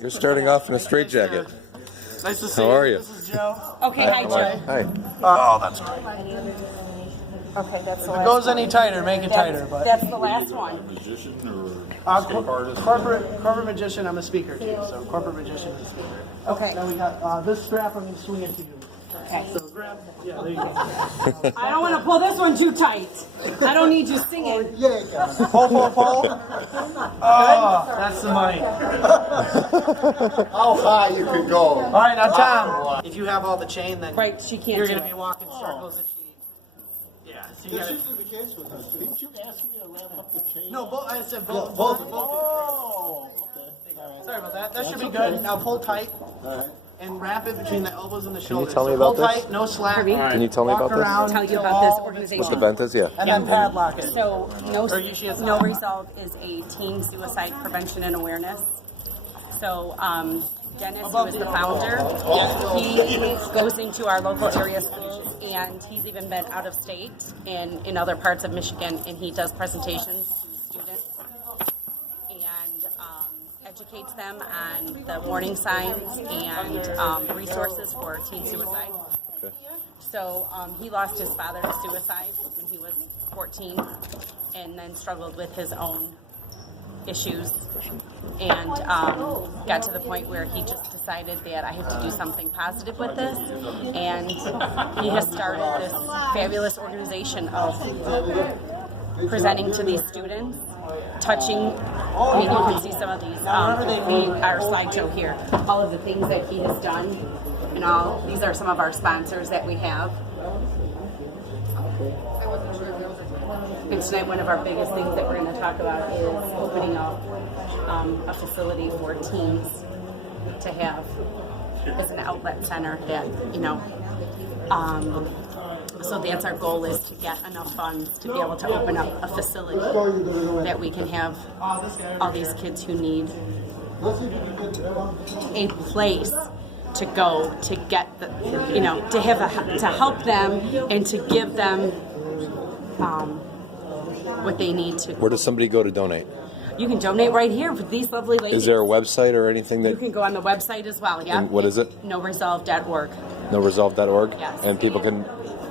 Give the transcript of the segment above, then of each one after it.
You're starting off in a straitjacket. Nice to see you. How are you? This is Joe. Okay, hi, Joe. Hi. Oh, that's great. Okay, that's the If last it goes one. any tighter, make it tighter. But That's the last one. Magician or corporate magician, I'm a speaker too. So corporate magician and speaker. Okay. Then we got this strap. I'm going to swing it to you. Okay. So grab. Yeah, there you go. I don't want to pull this one too tight. I don't need you singing. Yeah, you go. Pull. Oh, that's the money. how high you could go. All right, now Tom. If you have all the chain, then Right, she can't you're do going to it. be walking circles. Yeah. So you That's got usually the case with us. Didn't you ask me to ramp up the chain? No, both. I said both. Oh, okay. Sorry about that. That should be good. Now pull tight. All right. And wrap it between the elbows and the shoulders. tell me So about pull this? tight, no slack. Can you tell me Walk about this? around Tell you till about this all of it's organization. What the vent is? Yeah. And then padlock it. So, Or you should have No some. Resolve is a teen suicide prevention and awareness. So, Dennis, who is the founder, he goes into our local area schools, and he's even been out of state and in other parts of Michigan, and he does presentations to students and educates them on the warning signs and resources for teen suicide. Okay. So he lost his father to suicide when he was 14 and then struggled with his own issues and got to the point where he just decided that I have to do something positive with this, and he has started this fabulous organization of presenting to these students, touching. I mean, you can see some of these, our slideshow here, all of the things that he has done, and all. These are some of our sponsors that we have. And tonight, one of our biggest things that we're going to talk about is opening up a facility for teens to have as an outlet center that, so that's our goal, is to get enough funds to be able to open up a facility that we can have all these kids who need a place to go to get the, to have to help them and to give them what they need to. Where does somebody go to donate? You can donate right here with these lovely ladies. Is there a website or anything You that? can go on the website as well, yeah. And what is it? NoResolve.org. NoResolve.org? Yes. And people can.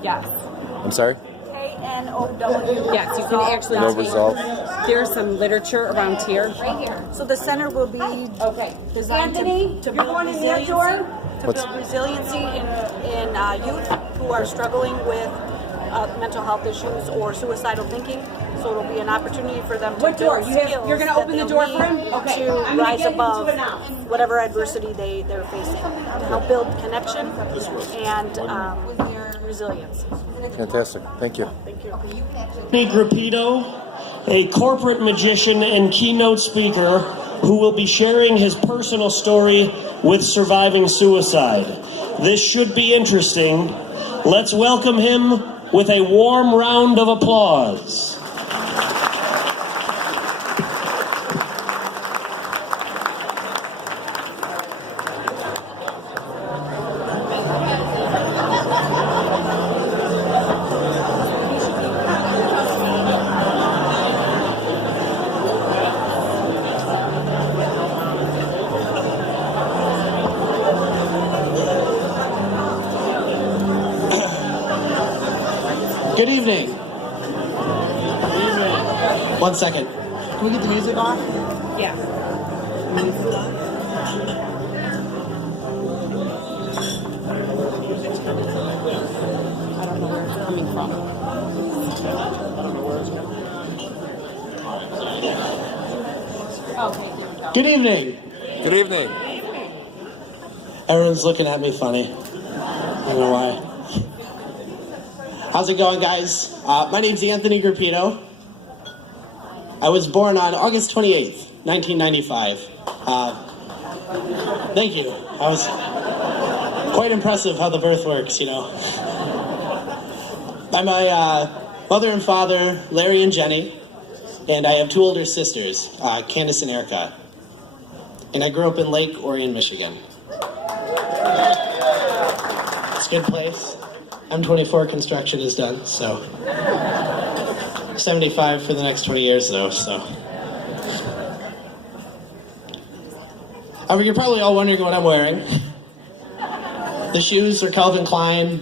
Yes. I'm sorry? KNOW. Yes, you can actually No take. Resolve? There's some literature around here. Right here. So the center will be Okay. designed Anthony, to you're build going in that resiliency, door? to build resiliency in youth who are struggling with mental health issues or suicidal thinking. So it'll be an opportunity for them to What door? build You have- skills you're gonna that open the they'll door need for him? Okay. to I'm gonna rise get into above it now. whatever adversity they're facing, to help build connection and resilience. Fantastic. Thank you. Antony Grupido, a corporate magician and keynote speaker who will be sharing his personal story with surviving suicide. This should be interesting. Let's welcome him with a warm round of applause. Good evening. One second. Can we get the music off? Yeah. I don't know where it's coming from. Okay, here we go. Good evening. Good evening. Everyone's looking at me funny. I don't know why. How's it going, guys? My name's Antony Grupido. I was born on August 28th, 1995. Thank you. I was quite impressive how the birth works, By my mother and father, Larry and Jenny, and I have two older sisters, Candace and Erica. And I grew up in Lake Orion, Michigan. It's a good place. M24 construction is done, so 75 for the next 20 years, though. So You're probably all wondering what I'm wearing. The shoes are Calvin Klein.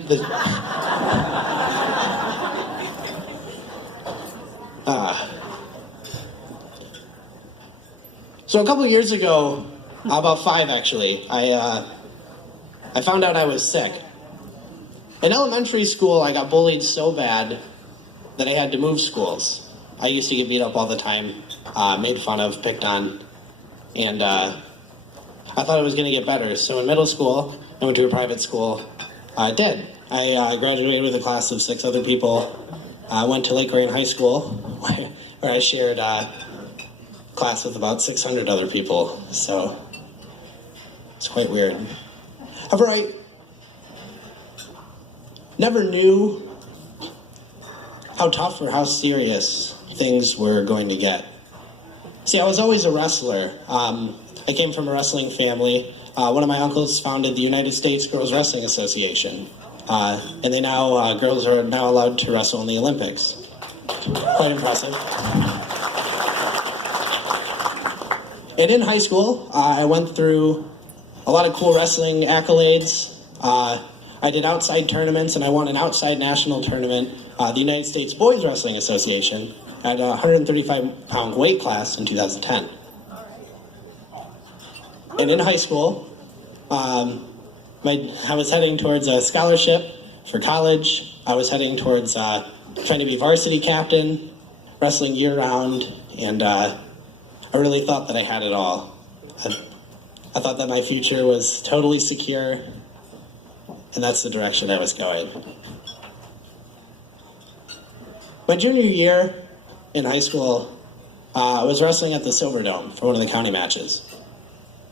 So a couple of years ago, about 5 actually, I found out I was sick. In elementary school, I got bullied so bad that I had to move schools. I used to get beat up all the time, made fun of, picked on, and I thought it was going to get better. So in middle school, I went to a private school. I did. I graduated with a class of 6 other people. I went to Lake Orion High School, where I shared a class with about 600 other people. So it's quite weird. However, I never knew how tough or how serious things were going to get. See, I was always a wrestler. I came from a wrestling family. One of my uncles founded the United States Girls Wrestling Association. And they now, girls are now allowed to wrestle in the Olympics. Quite impressive. And in high school, I went through a lot of cool wrestling accolades. I did outside tournaments, and I won an outside national tournament, the United States Boys Wrestling Association, at a 135-pound weight class in 2010. And in high school, I was heading towards a scholarship for college. I was heading towards trying to be varsity captain, wrestling year-round, and I really thought that I had it all. I thought that my future was totally secure, and that's the direction I was going. My junior year in high school, I was wrestling at the Silverdome for one of the county matches.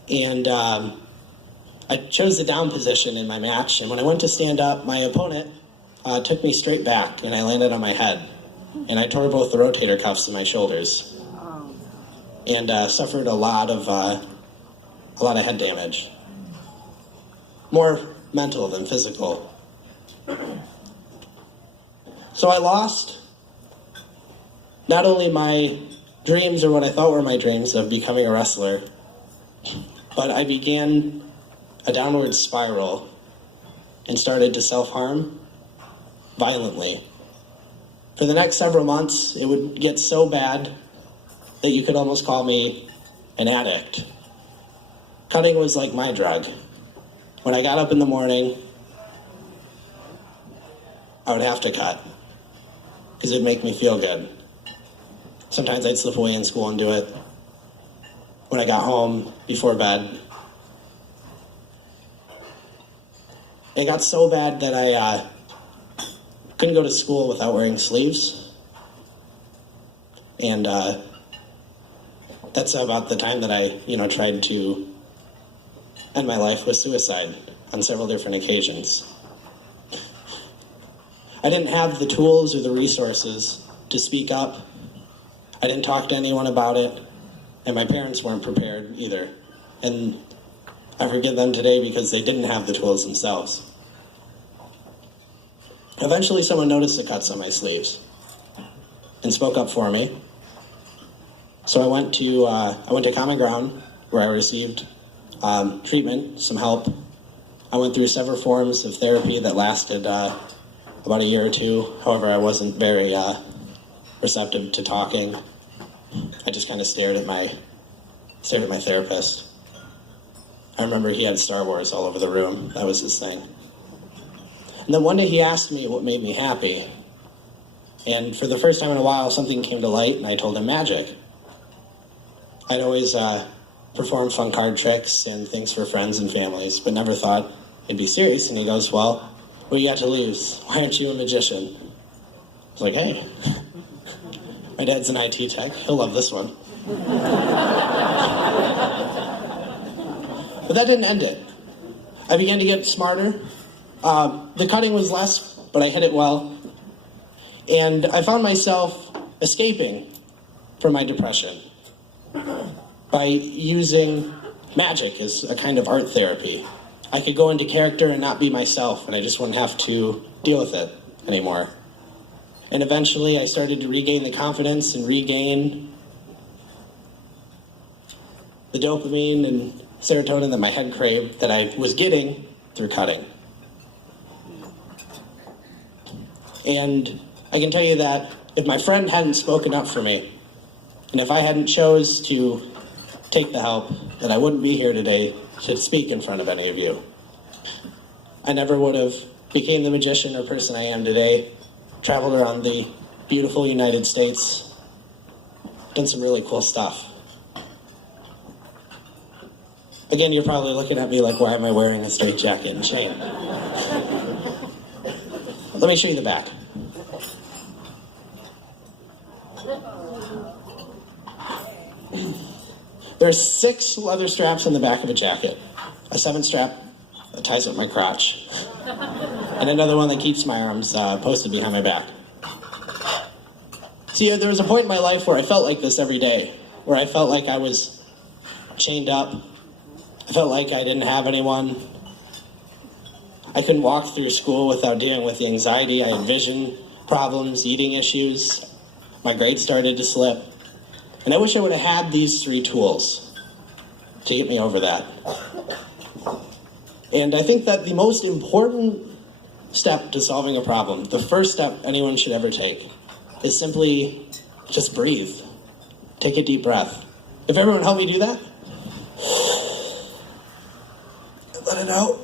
And I chose the down position in my match, and when I went to stand up, my opponent took me straight back, and I landed on my head. And I tore both the rotator cuffs in my shoulders. And suffered a lot of head damage. More mental than physical. So I lost not only my dreams, or what I thought were my dreams, of becoming a wrestler, but I began a downward spiral and started to self-harm violently. For the next several months, it would get so bad that you could almost call me an addict. Cutting was like my drug. When I got up in the morning, I would have to cut, because it'd make me feel good. Sometimes I'd slip away in school and do it. When I got home, before bed. It got so bad that I couldn't go to school without wearing sleeves. And that's about the time that I, tried to end my life with suicide on several different occasions. I didn't have the tools or the resources to speak up. I didn't talk to anyone about it, and my parents weren't prepared either. And I forgive them today because they didn't have the tools themselves. Eventually, someone noticed the cuts on my sleeves and spoke up for me. So I went to Common Ground, where I received treatment, some help. I went through several forms of therapy that lasted about a year or two. However, I wasn't very receptive to talking. I just kind of stared at my therapist. I remember he had Star Wars all over the room. That was his thing. And then one day he asked me what made me happy. And for the first time in a while, something came to light, and I told him magic. I'd always performed fun card tricks and things for friends and families, but never thought it'd be serious. And he goes, "Well, what do you got to lose? Why aren't you a magician?" I was like, "Hey, my dad's an IT tech. He'll love this one." But that didn't end it. I began to get smarter. The cutting was less, but I hit it well. And I found myself escaping from my depression by using magic as a kind of art therapy. I could go into character and not be myself, and I just wouldn't have to deal with it anymore. And eventually I started to regain the confidence and regain the dopamine and serotonin that my head craved that I was getting through cutting. And I can tell you that if my friend hadn't spoken up for me, and if I hadn't chose to take the help, that I wouldn't be here today to speak in front of any of you. I never would have became the magician or person I am today, traveled around the beautiful United States, done some really cool stuff. Again, you're probably looking at me like, why am I wearing a straight jacket and chain? Let me show you the back. There's 6 leather straps on the back of a jacket. A 7th strap that ties up my crotch. And another one that keeps my arms posted behind my back. See, there was a point in my life where I felt like this every day, where I felt like I was chained up. I felt like I didn't have anyone. I couldn't walk through school without dealing with the anxiety. I had vision problems, eating issues. My grades started to slip. And I wish I would have had these 3 tools to get me over that. And I think that the most important step to solving a problem, the first step anyone should ever take, is simply just breathe. Take a deep breath. If everyone help me do that. Let it out.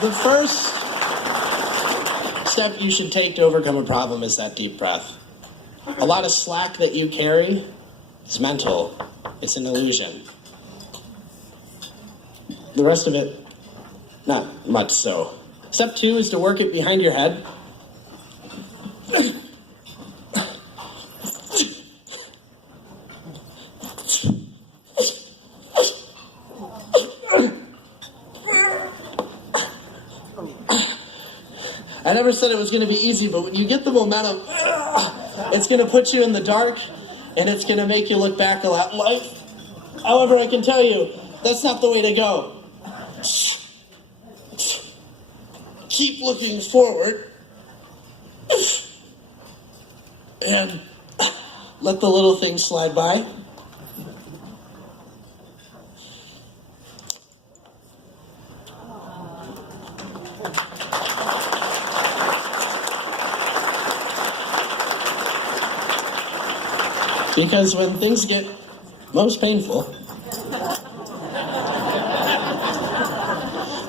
The first step you should take to overcome a problem is that deep breath. A lot of slack that you carry is mental. It's an illusion. The rest of it, not much so. Step 2 is to work it behind your head. I never said it was going to be easy, but when you get the momentum, it's going to put you in the dark, and it's going to make you look back a lot in life. However, I can tell you, that's not the way to go. Keep looking forward, and let the little things slide by. Because when things get most painful,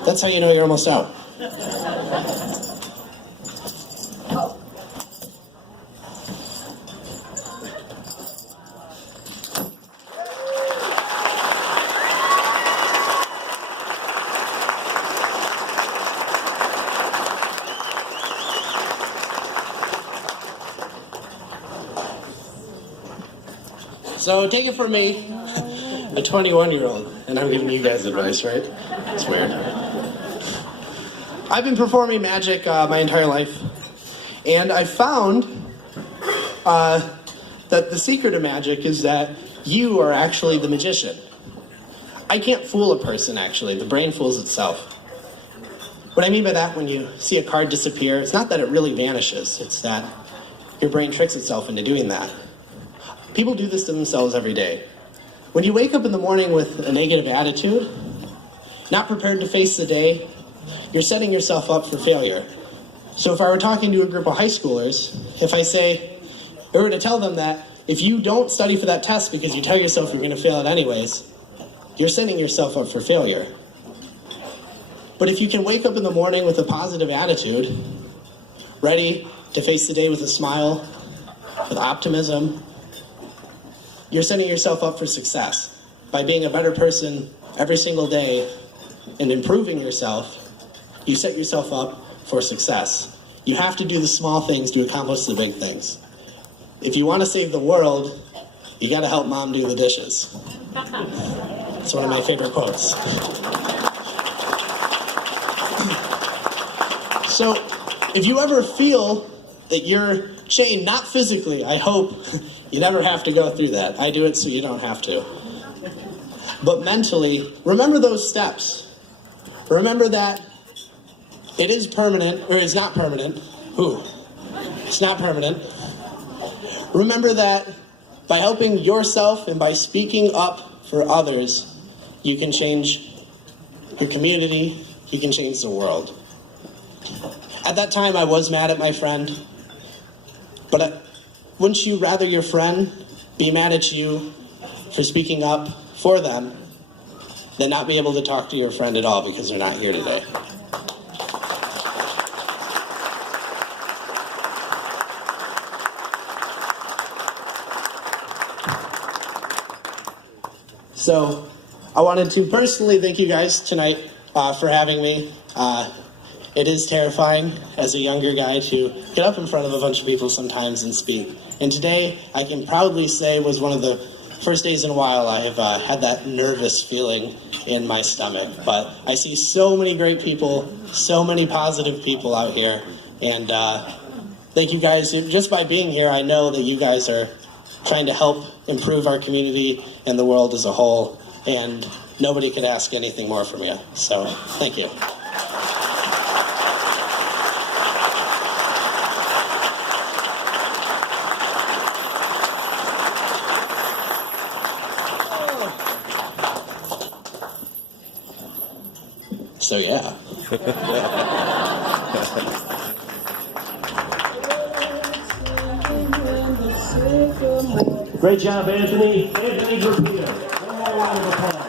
that's how you know you're almost out. So take it from me, a 21-year-old, and I'm giving you guys advice, right? It's weird. I've been performing magic my entire life, and I found that the secret of magic is that you are actually the magician. I can't fool a person, actually. The brain fools itself. What I mean by that, when you see a card disappear, it's not that it really vanishes, it's that your brain tricks itself into doing that. People do this to themselves every day. When you wake up in the morning with a negative attitude, not prepared to face the day, you're setting yourself up for failure. So if I were talking to a group of high schoolers, if I were to tell them that if you don't study for that test because you tell yourself you're going to fail it anyways, you're setting yourself up for failure. But if you can wake up in the morning with a positive attitude, ready to face the day with a smile, with optimism, you're setting yourself up for success. By being a better person every single day and improving yourself, you set yourself up for success. You have to do the small things to accomplish the big things. If you want to save the world, you got to help mom do the dishes. It's one of my favorite quotes. So, if you ever feel that you're chained, not physically, I hope you never have to go through that. I do it so you don't have to. But mentally, remember those steps. Remember that it is permanent, or is not permanent. It's not permanent. Remember that by helping yourself and by speaking up for others, you can change your community, you can change the world. At that time, I was mad at my friend, but wouldn't you rather your friend be mad at you for speaking up for them than not be able to talk to your friend at all because they're not here today? So I wanted to personally thank you guys tonight for having me. It is terrifying as a younger guy to get up in front of a bunch of people sometimes and speak. And today, I can proudly say, was one of the first days in a while I have had that nervous feeling in my stomach. But I see so many great people, so many positive people out here. And thank you guys. Just by being here, I know that you guys are trying to help improve our community and the world as a whole. And nobody could ask anything more from you. So thank you. So yeah. Great job, Anthony. Anthony Grupido. One more round of applause.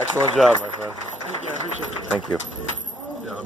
Excellent job, my friend. Thank you. Yeah.